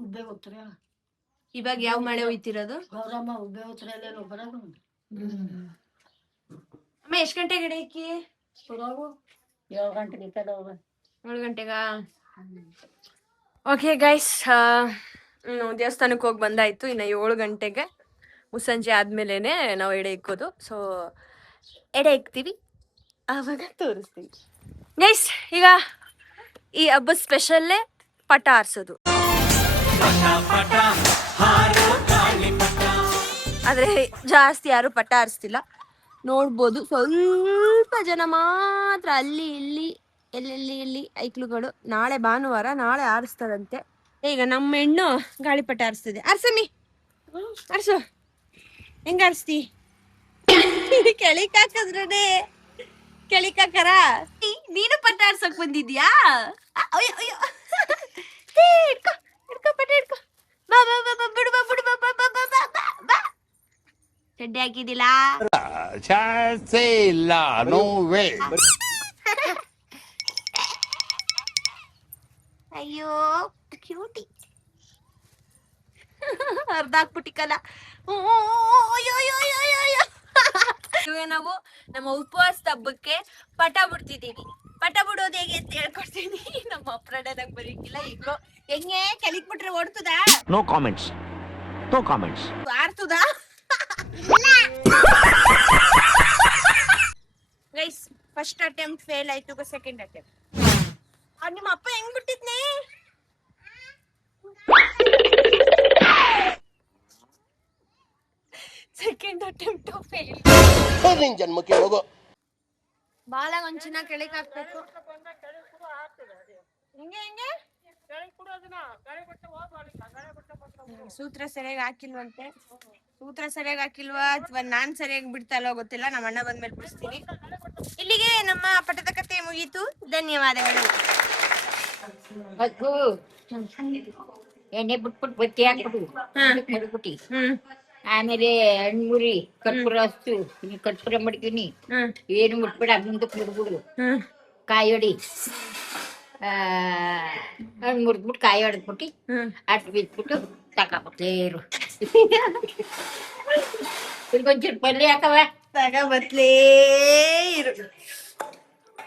ಉಬ್ಬೆ ಹೋಗ್ತಾರೆ ಇವಾಗ? ಯಾವ ಮಳೆ ಹೋಯ್ತಿರೋದು? ಗೌರಮ್ಮ ಉಬ್ಬೆ ಹೋಗ್ತಾರೆ ಎಲ್ಲರೂ ಬರೋದು. ಅಮ್ಮ ಎಷ್ಟು ಗಂಟೆಗೆ ಎಡೆ ಇಕ್ಕಿ? 7 ಗಂಟೆಗೆ 7 ಗಂಟೆಗ? ಓಕೆ ಗೈಸ್, ದೇವಸ್ಥಾನಕ್ಕೆ ಹೋಗಿ ಬಂದಾಯ್ತು. ಇನ್ನು 7 ಗಂಟೆಗೆ ಮುಸ್ಸಂಜೆ ಆದ್ಮೇಲೆನೆ ನಾವು ಎಡೆ ಇಕ್ಕೋದು. ಸೊ ಎಡೆ ಇಕ್ತೀವಿ, ಆವಾಗ ತೋರಿಸ್ತೀವಿ ಗೈಸ್. ಈಗ ಈ ಹಬ್ಬದ ಸ್ಪೆಷಲ್ಲೇ ಪಟ ಆರಿಸೋದು. ಆದರೆ ಜಾಸ್ತಿ ಯಾರು ಪಟ ಆರಿಸ್ತಿಲ್ಲ, ನೋಡ್ಬೋದು. ಸ್ವಲ್ಪ ಜನ ಮಾತ್ರ ಅಲ್ಲಿ ಇಲ್ಲಿ ಎಲ್ಲೆಲ್ಲಿ ಐಕ್ಳುಗಳು. ನಾಳೆ ಭಾನುವಾರ, ನಾಳೆ ಆರಿಸ್ತಾರಂತೆ. ಈಗ ನಮ್ಮ ಹೆಣ್ಣು ಗಾಳಿಪಟ ಆರಿಸ್ತದೆ. ಆರ್ಸಮ್ಮಿ ಆರ್ಸು. ಹೆಂಗ ಆರಿಸ್ತಿ? ಕೆಳಿಕಾಕದ್ರೇ ಕೆಳಿಕಾಕರ. ನೀನು ಪಟ ಆರ್ಸಕ್ ಬಂದಿದ್ಯಾ? ಅಯ್ಯೋ ಅಯ್ಯೋ, ಹಿಡ್ಕೊ ಹಿಡ್ಕೊ ಪಟ ಹಿಡ್ಕೊ. ಬಾ ಬಾ ಬಾ ಬಾ ಬಿಡು ಬಾ ಬಿಡು ಬಾ ಬಾ ಬಾ ಬಾ ಬಾ ಬಾ ಬಾ. ಚಡ್ಡಿ ಹಾಕಿದಿಲ್ಲ? ಚಾನ್ಸೇ ಇಲ್ಲ, ನೋ ವೇ. ಅಯ್ಯೋ ಕ್ಯೂಟಿ. ಅರ್ಧ ಹಾಕ್ಬಿಟ್ಟಿಕಲ್ಲ. ಇವಾಗ ನಾವು ನಮ್ಮ ಉಪವಾಸದ ಹಬ್ಬಕ್ಕೆ ಪಟ ಬಿಡ್ತಿದ್ದೀವಿ. ಪಟ ಬಿಡೋದು ಹೇಗೆ ಅಂತ ಹೇಳ್ಕೊಡ್ತೀನಿ. ನಮ್ಮ ಅಪ್ರಾಡ ನಂಗೆ ಬರೀಕಿಲ್ಲ. ಈಗ ಹೆಂಗೆ ಕೆಲಿಕ್ ಬಿಟ್ರೆ ಓಡ್ತದ, No comments. No comments. ಆರ್ತದ. ಗೈಸ್ ಫಸ್ಟ್ ಅಟೆಂಪ್ಟ್ ಫೇಲ್ ಆಯ್ತು, ಸೆಕೆಂಡ್ ಅಟೆಂಪ್ಟ್. ನಿಮ್ಮ ಅಪ್ಪ ಹೆಂಗ್ ಬಿಟ್ಟಿದ್ನೆ? Second attempt fail. ನಿನ್ ಜನ್ಮಕ್ಕೆ ಹೋಗೋ. ಬಾಲಾಗ ಒಂಚಿನ ಕೆಳಕ್ ಹಾಕ್ಬೇಕು. ಹಿಂಗೆ ಹಿಂಗೆ ಸೂತ್ರ ಸರಿಯಾಗಿ ಹಾಕಿಲ್ವಂತೆ. ಸೂತ್ರ ಸರಿಯಾಗಿ ಹಾಕಿಲ್ವಾ ಅಥವಾ ನಾನ್ ಸರಿಯಾಗಿ ಬಿಡ್ತಾ ಇಲ್ವಾ ಗೊತ್ತಿಲ್ಲ. ನಮ್ಮ ಅಣ್ಣ ಬಂದ್ಮೇಲೆ ಬಿಡಿಸ್ತೀನಿ. ಇಲ್ಲಿಗೆ ನಮ್ಮ ಪಠದ ಕಥೆ ಮುಗೀತು. ಧನ್ಯವಾದಗಳು. ಎಣ್ಣೆ ಬಿಟ್ಬಿಟ್ಟು ಬತ್ತಿ ಹಾಕ್ಬಿಟ್ಟು ಮಡ್ಬಿಟ್ಟಿ, ಆಮೇಲೆ ಹಣ್ಮುರಿ ಕರ್ಪೂರ ಹಚ್ಚು, ಕರ್ಪೂರ ಮಡ್ತೀನಿ, ಏನು ಮುಟ್ಬಿಡ ಮುಂದಕ್ಕೆ ಮುಡ್ಬಿಡು, ಕಾಯಿ ಹೊಡಿ, ಹಣ್ಣು ಮುರಿದ್ಬಿಟ್ಟು ಕಾಯಿ ಹೊಡೆದ್ಬಿಟ್ಟು ಅಟ್ಟು ಬಿದ್ಬಿಟ್ಟು ತಗೊಬತ್ತೇರು. ಇದೊಂಚೂರು ಪಲ್ಯ ಹಾಕವ ತಗೊಬತ್ಲೇ ಇರು.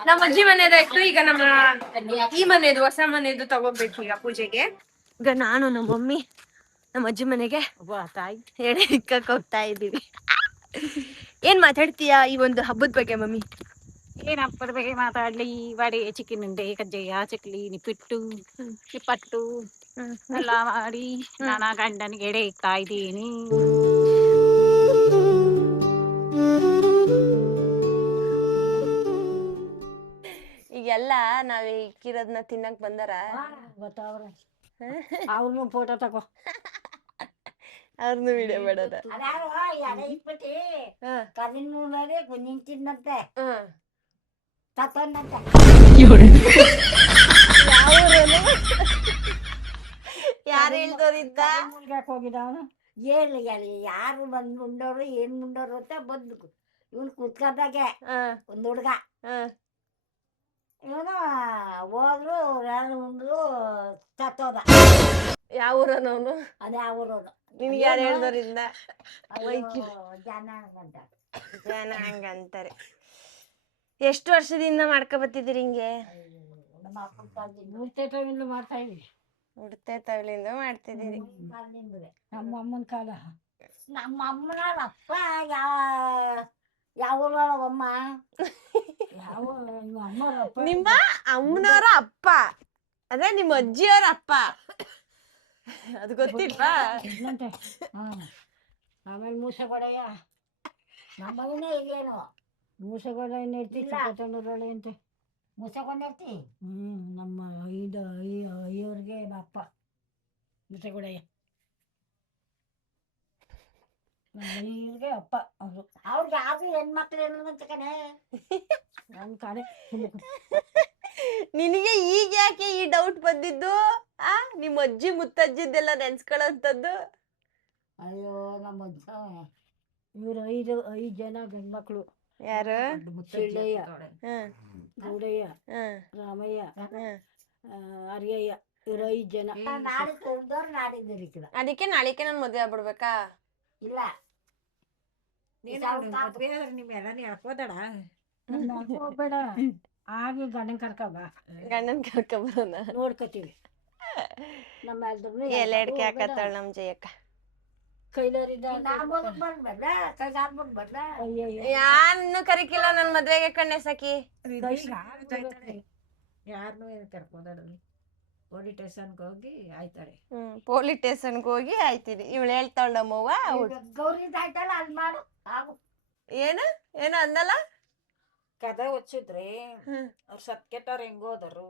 ನಮ್ಮ ಅಜ್ಜಿ ಮನೆದಾಯ್ತು. ಈಗ ನಮ್ಮ ಈ ಮನೆದು ಹೊಸ ಮನೆದು ತಗೋಬೇಕು ಈಗ ಪೂಜೆಗೆ. ಈಗ ನಾನು ನಮ್ಮ ಮಮ್ಮಿ ನಮ್ಮ ಅಜ್ಜಿ ಮನೆಗೆ ತಾಯಿ ಎಡೆ ಇಕ್ಕಕ್ ಹೋಗ್ತಾ ಇದ್ದೀವಿ. ಏನ್ ಮಾತಾಡ್ತೀಯಾ ಈ ಒಂದು ಹಬ್ಬದ ಬಗ್ಗೆ ಮಮ್ಮಿ? ಏನ್ ಹಬ್ಬದ ಬಗ್ಗೆ ಮಾತಾಡ್ಲಿ? ವಡೆ, ಚಿಕನ್ ಉಂಡೆ, ಕಜ್ಜಾಯ, ಚಕ್ಲಿ, ನಿಪ್ಪಿಟ್ಟು, ನಿಪ್ಪಟ್ಟು ಎಲ್ಲ ಮಾಡಿ ನಾನು ಗಂಡನಿಗೆ ಎಡೆ ಇಕ್ತಾ ಇದ್ದೀನಿ. ಈಗೆಲ್ಲ ನಾವ್ ಇಕ್ಕಿರೋದ್ನ ತಿನ್ನಕ್ ಬಂದಾರ. ಗೊತ್ತಾವ್ರೆ ಅವ್ರನ್ನು ಫೋಟೋ ತಗೋ. ಅವ್ರನ್ನು ವಿಡಿಯೋ ಮಾಡೋದ. ನಿಂತಿದ್ದಂತೆ ತತ್ತಂದಂತೆ ಯಾರು ಹೇಳ್ದೋರಿದ್ದ? ಹೋಗಿದ ಅವನು ಹೇಳಿ ಯಾರು ಬಂದು ಮುಂಡೋರು ಏನ್ ಮುಂಡೋರು ಅಂತ ಬಂದು ಇವನು ಕೂತ್ಕೊಂಡಾಗೆ ಒಂದ್ ಹುಡ್ಗ ಇವನು ಹೋದ್ರು ಯಾರು ಉಂಡ್ರು ತತ್ತೋದ. ಯಾವ ಊರನವನು? ಅದೇ ಆ ಊರೋನು. ನಿನ್ಗೆ ಯಾರು ಹೇಳ್ದೋರಿಂದ? ಜನ ಅಂತ ಜನ ಹಂಗಂತಾರೆ. ಎಷ್ಟು ವರ್ಷದಿಂದ ಮಾಡ್ಕೊ ಬತ್ತಿದ್ದೀರಿ ಹಿಂಗೆ? ನಮ್ಮ ಅಪ್ಪನ ಮಾಡ್ತಾ ಇದೀವಿ. ಉಡ್ತೆ ತವಲಿಂದ ಮಾಡ್ತಿದ್ದೀರಿ. ನಮ್ಮ ಅಮ್ಮನ ಕಾಲ. ನಮ್ಮ ಅಮ್ಮನ ಅಪ್ಪ ಯಾವ ಅಮ್ಮ ಯಾವ ನಿಮ್ಮ ಅಮ್ಮನವರ ಅಪ್ಪ ಅದೇ ನಿಮ್ಮ ಅಜ್ಜಿಯವರ ಅಪ್ಪ. ಅದು ಗೊತ್ತಿಲ್ವಾ? ಆಮೇಲೆ ಮೂಸೆಗೊಡೆಯ ನಮ್ಮವನೇ ಇಲ್ಲೇನು ಮೂಸೆಗೊಡೆ ಇರ್ತಿ ಅಂತೆ. ಮೂಸೆಗೊಂಡಿರ್ತಿ ನಮ್ಮ ಐವ್ರಿಗೆ ಅಪ್ಪ ಮೂಸೆಗೊಡೆಯ ಐವ್ರಿಗೆ ಅಪ್ಪ. ಅವರು ಅವ್ರಿಗೆ ಯಾರು ಹೆಣ್ಮಕ್ಳು ಏನಂತ ಕಣೆ ನನ್ನ ಕಡೆ. ನಿನಗೆ ಈಗ ಯಾಕೆ ಈ ಡೌಟ್ ಬಂದಿದ್ದು? ನಿಮ್ಮ ಅಜ್ಜಿ ಮುತ್ತಜ್ಜಿದ್ದೆಲ್ಲ ನೆನ್ಸ್ಕೊಳ್ಳೋಂಥದ್ದು? ಅಯ್ಯೋ ನಮ್ಮ ಅಜ್ಜ ಇವರು ಐದು ಜನ ಗಂಡ್ಮಕ್ಳು. ಯಾರು? ಸಿಳ್ಳಯ್ಯ, ಗೌಡಯ್ಯ, ರಾಮಯ್ಯ, ಹರಿಯಯ್ಯ, ಇವರು 5 ಜನ. ಅದಕ್ಕೆ ನಾಳಿಕೆ ನನ್ ಮದ್ವೆ ಆಗ್ಬಿಡ್ಬೇಕಾ? ಇಲ್ಲ ಬೇಡ ಆಗಿ ಗಂಡನ್ ಕರ್ಕಬ ಗಂಡನ್ ಕರ್ಕೊಂಬರೋಣ ನೋಡ್ಕೋತೀವಿ. ನಮ್ಮ ಎಲ್ಲ ಎಡ್ಕೆ ಹಾಕತ್ತಾಳ ನಮ್ ಜಯಕ್ಕ. ಯಾರನ್ನು ಕರಿಕಿಲ್ಲ ನನ್ ಮದ್ವೆಗೆ ಕಣ್ಣೆ ಸಾಕಿ. ಯಾರನ್ನೂ ಕರ್ಕೊಂಡಾಡಲಿ ಪೊಲೀಸ್ ಸ್ಟೇಷನ್ಗೆ ಹೋಗಿ ಆಯ್ತಾರೆ. ಪೊಲೀಸ್ ಸ್ಟೇಷನ್ಗೆ ಹೋಗಿ ಆಯ್ತೀರಿ. ಇವಳು ಹೇಳ್ತಾಳ ನಮ್ಮವ್ವ. ಗೌರಿ ಆಯ್ತಲ್ಲ ಅಲ್ಲಿ ಮಾಡು. ಏನು ಏನು ಅಂದಲ್ಲ? ಕದ ಹೊಚ್ಚಿದ್ರಿ ಅವ್ರು ಸತ್ಕೆಟ್ಟವ್ರು ಹೆಂಗೋದರು.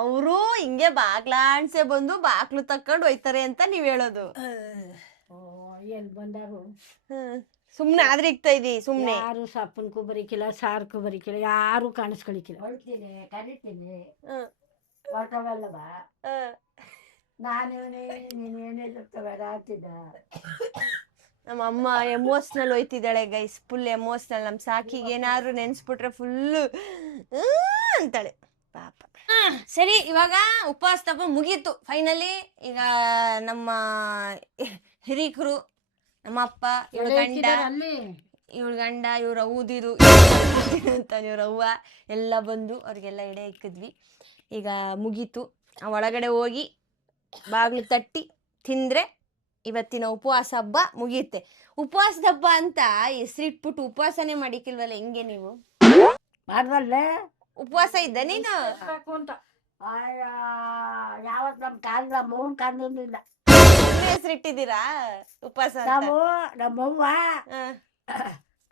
ಅವರು ಹಿಂಗೆ ಬಾಗ್ಲಾಣ್ಸೆ ಬಂದು ಬಾಗ್ಲು ತಕ್ಕೊಂಡು ಹೋಯ್ತಾರೆ ಅಂತ ನೀವ್ ಹೇಳೋದು. ಎಲ್ಲಿ ಬಂದಾರು ಸುಮ್ನೆ ಆದ್ರೆ ಇಕ್ತಾ ಇದೀ. ಸುಮ್ನೆ ಯಾರು ಸಪ್ಪನ್ಕು ಬರೀಕಿಲ್ಲ, ಸಾರ್ಕು ಬರೀಕಿಲ್ಲ, ಯಾರು ಕಾಣಿಸ್ಕೊಳಿಕಿಲ್ಲ. ಹೊಳ್ತೀನಿ ಕರಿತೀನಿ ಹೊರಟವಲ್ಲವ ನಾನೇನೇ ನೀನೇನೇ ಬೇಡ ಆಗ್ತಿದ್ದ. ನಮ್ಮ ಅಮ್ಮ ಎಮೋಷ್ನಲ್ ಹೋಯ್ತಿದ್ದಾಳೆ ಗೈಸ್, ಫುಲ್ ಎಮೋಷ್ನಲ್. ನಮ್ ಸಾಕಿಗೆ ಏನಾದ್ರು ನೆನ್ಸ್ಬಿಟ್ರೆ ಫುಲ್ಲು ಅಂತಾಳೆ. ಪಾಪ. ಸರಿ, ಇವಾಗ ಉಪವಾಸ ತಪ್ಪ ಮುಗೀತು ಫೈನಲಿ. ಈಗ ನಮ್ಮ ಹಿರೀಕರು, ನಮ್ಮ ಅಪ್ಪ, ಇವಳ ಗಂಡ, ಇವ್ರ ಊದಿರು ಅಂತ ಇವ್ರ ಅವ್ವ ಎಲ್ಲ ಬಂದು ಅವ್ರಿಗೆಲ್ಲ ಎಡೆ ಇಕ್ಕಿದ್ವಿ. ಈಗ ಮುಗೀತು. ಒಳಗಡೆ ಹೋಗಿ ಬಾಗಿಲು ತಟ್ಟಿ ತಿಂದ್ರೆ ಇವತ್ತಿನ ಉಪವಾಸ ಹಬ್ಬ ಮುಗಿಯುತ್ತೆ. ಉಪವಾಸದ ಹಬ್ಬ ಅಂತ ಹೆಸರಿಟ್ಬಿಟ್ಟು ಉಪವಾಸನೇ ಮಾಡಿಕಿಲ್ವಲ್ಲ, ಹೆಂಗೆ ನೀವು? ಮಾಡ್ದಲ್ಲೇ ಉಪವಾಸ ಇದ್ದ ನೀನು? ಅಂತ ಯಾವತ್ತು ನಮ್ಮ ಕಾಲ ಮೌನ್ ಕಾಲಿಲ್ಲ. ಹೆಸರಿಟ್ಟಿದ್ದೀರಾ ಉಪವಾಸ ಅಂತ? ನಾವು ನಮ್ಮವ್ವ ಹ.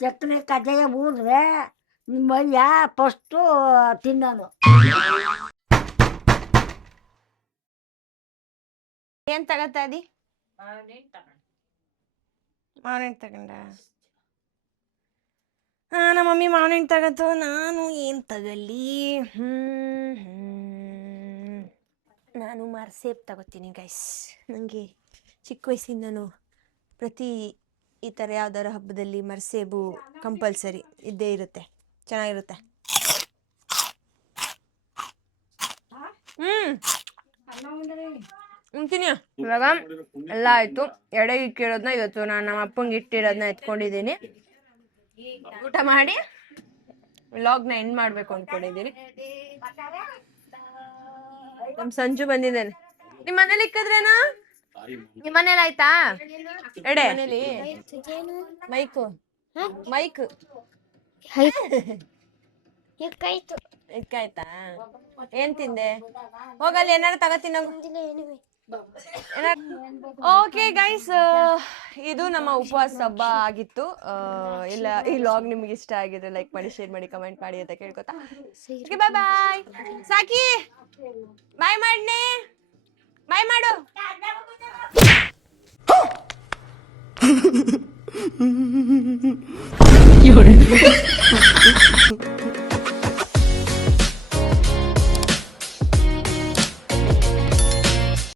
ಚಕ್ರೆ ಕಜ್ಜಾಯ ಊದ್ರೆ ನಿಮ್ಮಯ್ಯ ಫಸ್ಟು ತಿನ್ನೋನು. ಏನ್ ತಗತ್ತ ಅದಿ? ಮಾವಿನ ಹಣ್ಣು ತಗೊಂಡ? ನಮ್ಮ ಮಮ್ಮಿ ಮಾವಿನ ಹಣ್ಣು ತಗತ್ತು. ನಾನು ಏನ್ ತಗಲಿ? ನಾನು ಮರ್ಸೇಬ್ ತಗೋತೀನಿ ಗೈಸ್. ನನಗೆ ಚಿಕ್ಕ ವಯಸ್ಸಿಂದನೂ ಪ್ರತಿ ಈ ಥರ ಯಾವ್ದಾರ ಹಬ್ಬದಲ್ಲಿ ಮರ್ಸೇಬು ಕಂಪಲ್ಸರಿ ಇದ್ದೇ ಇರುತ್ತೆ, ಚೆನ್ನಾಗಿರುತ್ತೆ. ಉಂತೀನಿ. ಇವಾಗ ಎಲ್ಲ ಆಯ್ತು. ಎಡೆ ಇಕ್ಕಿರೋದನ್ನ ಇವತ್ತು ನಾನು ನಮ್ಮ ಅಪ್ಪಂಗೆ ಇಟ್ಟಿರೋದನ್ನ ಎತ್ಕೊಂಡಿದ್ದೀನಿ. ಊಟ ಮಾಡಿ ವ್ಲಾಗ್ನ ಎಂಡ್ ಮಾಡ್ಬೇಕು ಅಂದ್ಕೊಂಡಿದ್ದೀನಿ. ನಮ್ ಸಂಜು ಬಂದಿದ್ದೇನೆ. ನಿಮ್ ಮನೇಲಿ ಇಕ್ಕದ್ರೇನಾ? ನಿಮ್ ಮನೇಲಿ ಆಯ್ತಾ ಎಡೆ? ಮನೇಲಿ ಮೈಕ್ ಇಕ್ಕಾಯ್ತಾ? ಏನ್ ತಿಂದೆ? ಹೋಗಲ್ಲಿ ಏನಾರು ತಗೋತೀನಿ. ಓಕೆ ಗೈಸ್, ಇದು ನಮ್ಮ ಉಪವಾಸ ಹಬ್ಬ ಆಗಿತ್ತು. ಇಲ್ಲ, ಈ ವ್ಲಾಗ್ ನಿಮ್ಗೆ ಇಷ್ಟ ಆಗಿದ್ರೆ ಲೈಕ್ ಮಾಡಿ, ಶೇರ್ ಮಾಡಿ, ಕಮೆಂಟ್ ಮಾಡಿ ಅಂತ ಕೇಳ್ಕೊತಾ ಬಾಯ್ ಬಾಯ್. ಸಾಕಿ ಬಾಯ್ ಮಾಡ್ನೆ, ಬಾಯ್ ಮಾಡು.